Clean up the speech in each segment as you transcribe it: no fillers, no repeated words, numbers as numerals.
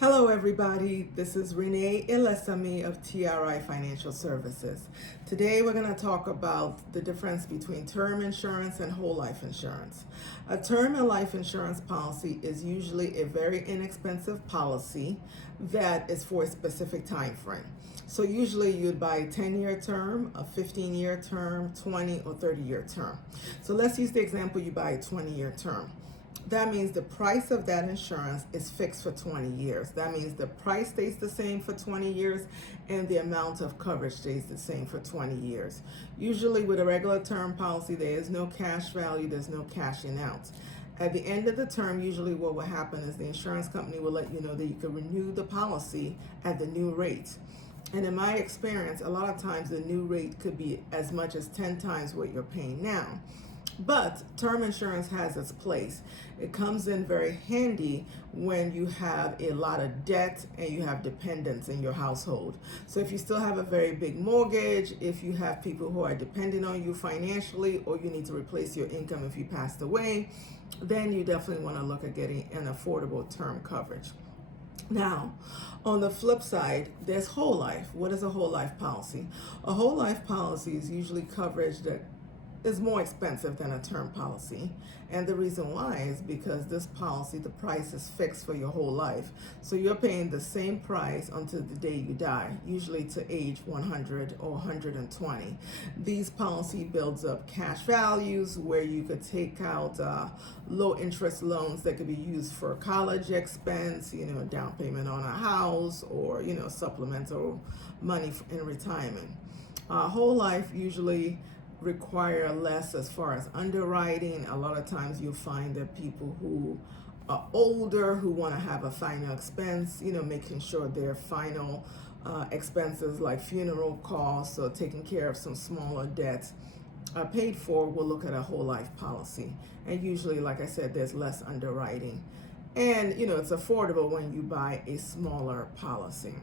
Hello, everybody. This is Renee Ilesami of TRI Financial Services. Today, we're going to talk about the difference between term insurance and whole life insurance. A term and life insurance policy is usually a very inexpensive policy that is for a specific time frame. So usually you'd buy a 10-year term, a 15-year term, 20 or 30-year term. So let's use the example you buy a 20-year term. That means the price of that insurance is fixed for 20 years. That means the price stays the same for 20 years and the amount of coverage stays the same for 20 years. Usually with a regular term policy, there is no cash value, there's no cashing out. At the end of the term, usually what will happen is the insurance company will let you know that you can renew the policy at the new rate. And in my experience, a lot of times the new rate could be as much as 10 times what you're paying now. But term insurance has its place. It comes in very handy when you have a lot of debt and you have dependents in your household. So if you still have a very big mortgage, if you have people who are dependent on you financially, or you need to replace your income if you passed away, then you definitely want to look at getting an affordable term coverage. Now, on the flip side, there's whole life. What is a whole life policy? A whole life policy is usually coverage that is more expensive than a term policy. And the reason why is because this policy, the price is fixed for your whole life. So you're paying the same price until the day you die, usually to age 100 or 120. These policy builds up cash values where you could take out low interest loans that could be used for college expense, down payment on a house, or, supplemental money in retirement. Whole life usually require less as far as underwriting. A lot of times you'll find that people who are older, who want to have a final expense, making sure their final expenses like funeral costs or taking care of some smaller debts are paid for, will look at a whole life policy. And usually, like I said, there's less underwriting. And, it's affordable when you buy a smaller policy.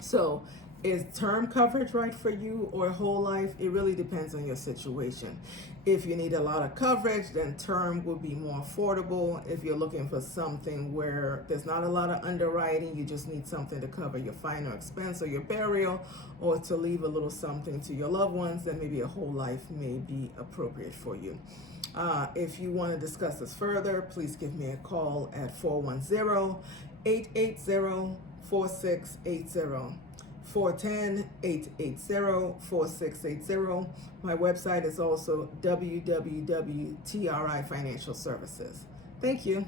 So is term coverage right for you or whole life? It really depends on your situation. If you need a lot of coverage, then term will be more affordable. If you're looking for something where there's not a lot of underwriting, you just need something to cover your final expense or your burial, or to leave a little something to your loved ones, then maybe a whole life may be appropriate for you. If you want to discuss this further, please give me a call at 410-880-4680. 410-880-4680. My website is also www.TRI Financial Services. Thank you.